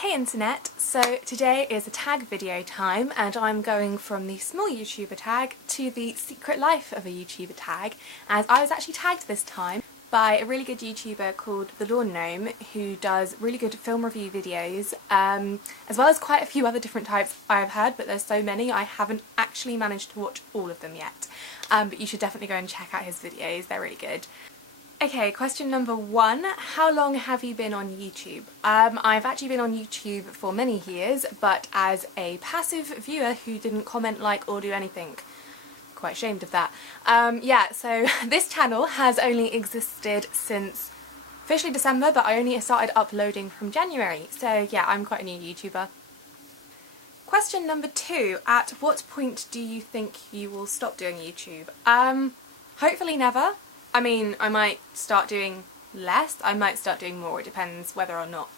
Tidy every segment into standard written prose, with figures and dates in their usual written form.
Hey internet, so today is a tag video time and I'm going from the small YouTuber tag to the secret life of a YouTuber tag, as I was actually tagged this time by a really good YouTuber called The Lawn Gnome who does really good film review videos, as well as quite a few other different types I've heard, but there's so many I haven't actually managed to watch all of them yet. But you should definitely go and check out his videos, they're really good. Okay, question number 1. How long have you been on YouTube? I've actually been on YouTube for many years, but as a passive viewer who didn't comment, like, or do anything. Quite ashamed of that. Yeah, so this channel has only existed since officially December, but I only started uploading from January. So yeah, I'm quite a new YouTuber. Question number 2. At what point do you think you will stop doing YouTube? Hopefully never. I mean, I might start doing less, I might start doing more, it depends whether or not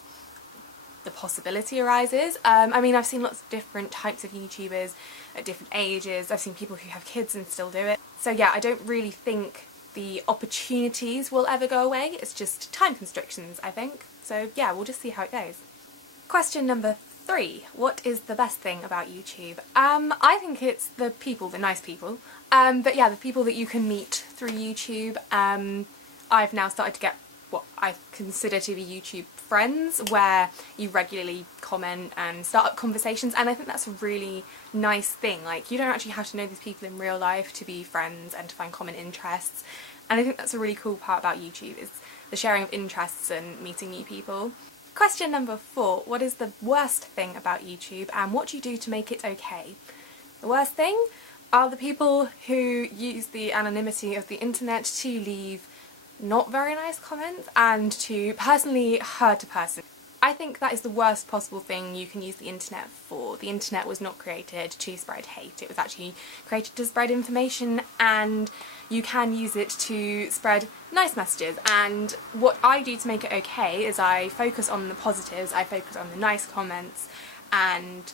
the possibility arises. I mean, I've seen lots of different types of YouTubers at different ages, I've seen people who have kids and still do it. So yeah, I don't really think the opportunities will ever go away, it's just time constrictions, I think. So yeah, we'll just see how it goes. Question number 3. What is the best thing about YouTube? I think it's the people, the nice people. But yeah, the people that you can meet through YouTube. I've now started to get what I consider to be YouTube friends, where you regularly comment and start up conversations, and I think that's a really nice thing. Like, you don't actually have to know these people in real life to be friends and to find common interests, and I think that's a really cool part about YouTube, is the sharing of interests and meeting new people. Question number 4. What is the worst thing about YouTube and what do you do to make it okay? The worst thing are the people who use the anonymity of the internet to leave not very nice comments and to personally hurt a person. I think that is the worst possible thing you can use the internet for. The internet was not created to spread hate, it was actually created to spread information, and you can use it to spread nice messages. And what I do to make it okay is I focus on the positives, I focus on the nice comments and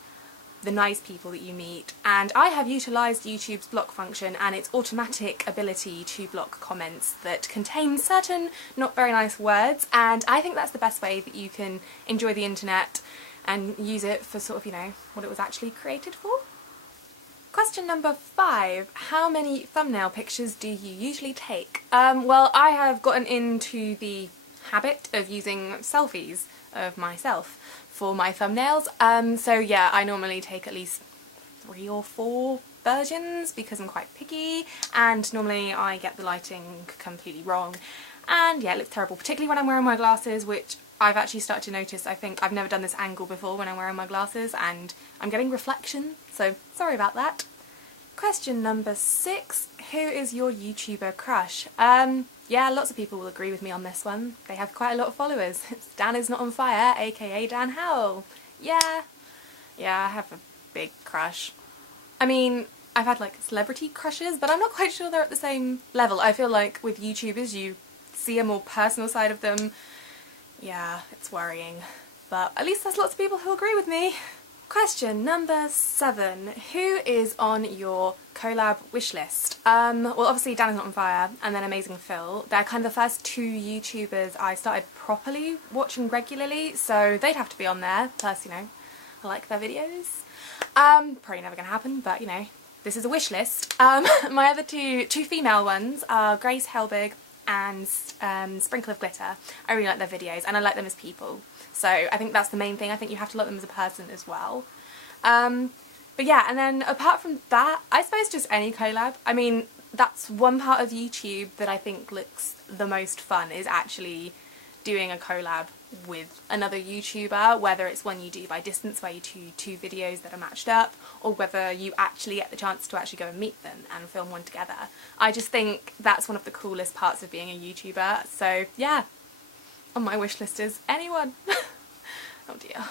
the nice people that you meet, and I have utilised YouTube's block function and its automatic ability to block comments that contain certain not very nice words, and I think that's the best way that you can enjoy the internet and use it for sort of, you know, what it was actually created for. Question number 5. How many thumbnail pictures do you usually take? Well, I have gotten into the habit of using selfies of myself for my thumbnails, so yeah, I normally take at least 3 or 4 versions because I'm quite picky, and normally I get the lighting completely wrong, and yeah, it looks terrible, particularly when I'm wearing my glasses, which I've actually started to notice. I think I've never done this angle before when I'm wearing my glasses and I'm getting reflection, so sorry about that. Question number 6. Who is your YouTuber crush? Yeah, lots of people will agree with me on this one. They have quite a lot of followers. It's Dan Is Not On Fire, aka Dan Howell. Yeah, I have a big crush. I mean, I've had like celebrity crushes, but I'm not quite sure they're at the same level. I feel like with YouTubers you see a more personal side of them. Yeah, it's worrying. But at least there's lots of people who agree with me. Question number 7. Who is on your collab wishlist? Well, obviously Dan Is Not On Fire and then Amazing Phil. They're kind of the first 2 YouTubers I started properly watching regularly, so they'd have to be on there. Plus, you know, I like their videos. Probably never gonna happen, but you know, this is a wish list. My other two female ones are Grace Helbig and Sprinkle of Glitter. I really like their videos and I like them as people. So I think that's the main thing. I think you have to like them as a person as well. But yeah, and then apart from that, I suppose just any collab. I mean, that's one part of YouTube that I think looks the most fun, is actually doing a collab with another YouTuber, whether it's one you do by distance where you do 2 videos that are matched up, or whether you actually get the chance to actually go and meet them and film one together. I just think that's one of the coolest parts of being a YouTuber, so yeah, on my wish list is anyone. Oh dear.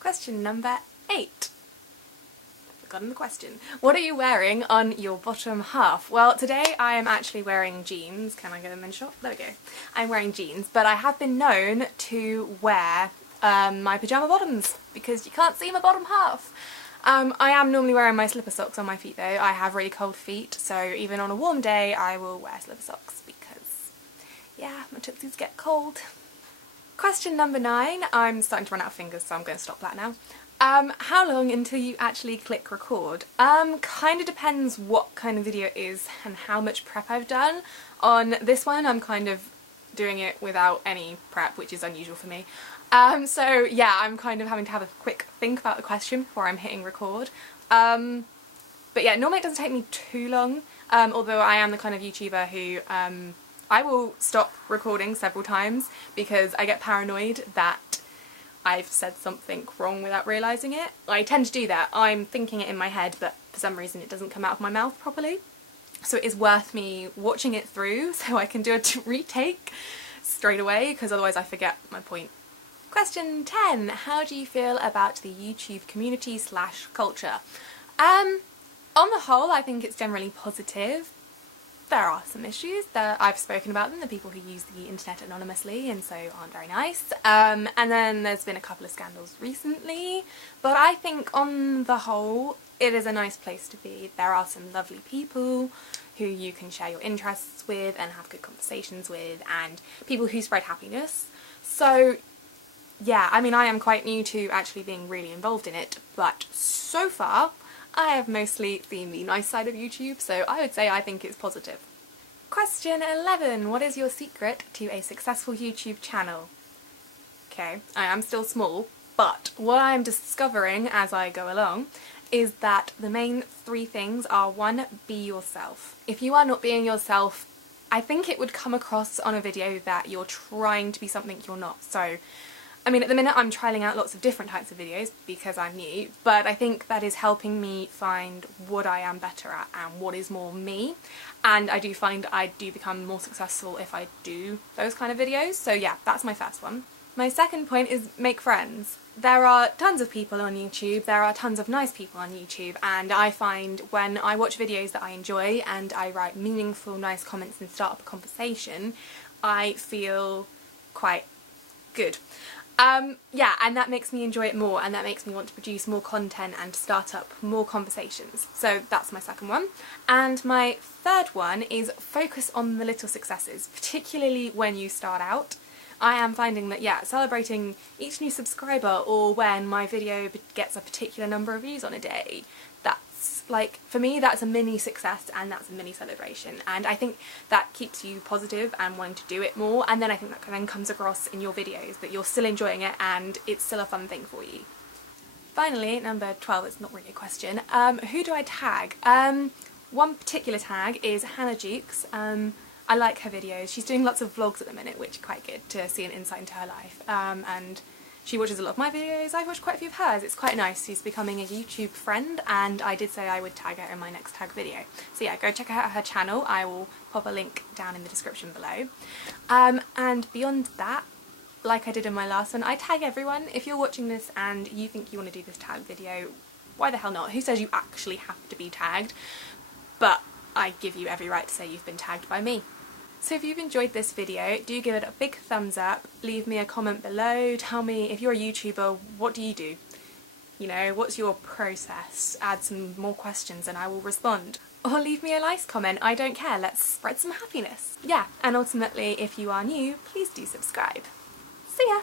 Question number 8. Forgotten the question. What are you wearing on your bottom half? Well, today I am actually wearing jeans. Can I get them in shot? There we go. I'm wearing jeans, but I have been known to wear my pyjama bottoms because you can't see my bottom half. I am normally wearing my slipper socks on my feet though. I have really cold feet, so even on a warm day I will wear slipper socks because, yeah, my tootsies get cold. Question number 9. I'm starting to run out of fingers, so I'm going to stop that now. How long until you actually click record? Kind of depends what kind of video it is and how much prep I've done. On this one, I'm kind of doing it without any prep, which is unusual for me. So yeah, I'm kind of having to have a quick think about the question before I'm hitting record. But yeah, normally it doesn't take me too long, although I am the kind of YouTuber who I will stop recording several times because I get paranoid that I've said something wrong without realising it. I tend to do that. I'm thinking it in my head, but for some reason it doesn't come out of my mouth properly. So it is worth me watching it through so I can do a retake straight away, because otherwise I forget my point. Question 10. How do you feel about the YouTube community / culture? On the whole, I think it's generally positive. There are some issues that I've spoken about them, the people who use the internet anonymously and so aren't very nice. And then there's been a couple of scandals recently, but I think on the whole it is a nice place to be. There are some lovely people who you can share your interests with and have good conversations with, and people who spread happiness. So yeah, I mean, I am quite new to actually being really involved in it, but so far I have mostly seen the nice side of YouTube, so I would say I think it's positive. Question 11. What is your secret to a successful YouTube channel? Okay, I am still small, but what I'm discovering as I go along is that the main 3 things are: 1, be yourself. If you are not being yourself, I think it would come across on a video that you're trying to be something you're not. So I mean, at the minute I'm trialling out lots of different types of videos because I'm new, but I think that is helping me find what I am better at and what is more me, and I do find I do become more successful if I do those kind of videos. So yeah, that's my first one. My second point is make friends. There are tons of people on YouTube, there are tons of nice people on YouTube, and I find when I watch videos that I enjoy and I write meaningful, nice comments and start up a conversation, I feel quite good. Yeah, and that makes me enjoy it more, and that makes me want to produce more content and start up more conversations. So that's my second one. And my third one is focus on the little successes, particularly when you start out. I am finding that, yeah, celebrating each new subscriber or when my video gets a particular number of views on a day, that's like, for me, that's a mini success and that's a mini celebration, and I think that keeps you positive and wanting to do it more, and then I think that then comes across in your videos that you're still enjoying it and it's still a fun thing for you. Finally, number 12, it's not really a question, who do I tag? One particular tag is Hannah Jukes. I like her videos. She's doing lots of vlogs at the minute, which are quite good to see an insight into her life, and she watches a lot of my videos. I've watched quite a few of hers. It's quite nice. She's becoming a YouTube friend, and I did say I would tag her in my next tag video. So yeah, go check out her channel. I will pop a link down in the description below. And beyond that, like I did in my last one, I tag everyone. If you're watching this and you think you want to do this tag video, why the hell not? Who says you actually have to be tagged? But I give you every right to say you've been tagged by me. So if you've enjoyed this video, do give it a big thumbs up, leave me a comment below, tell me if you're a YouTuber, what do you do? You know, what's your process? Add some more questions and I will respond. Or leave me a nice comment, I don't care, let's spread some happiness. Yeah, and ultimately, if you are new, please do subscribe. See ya!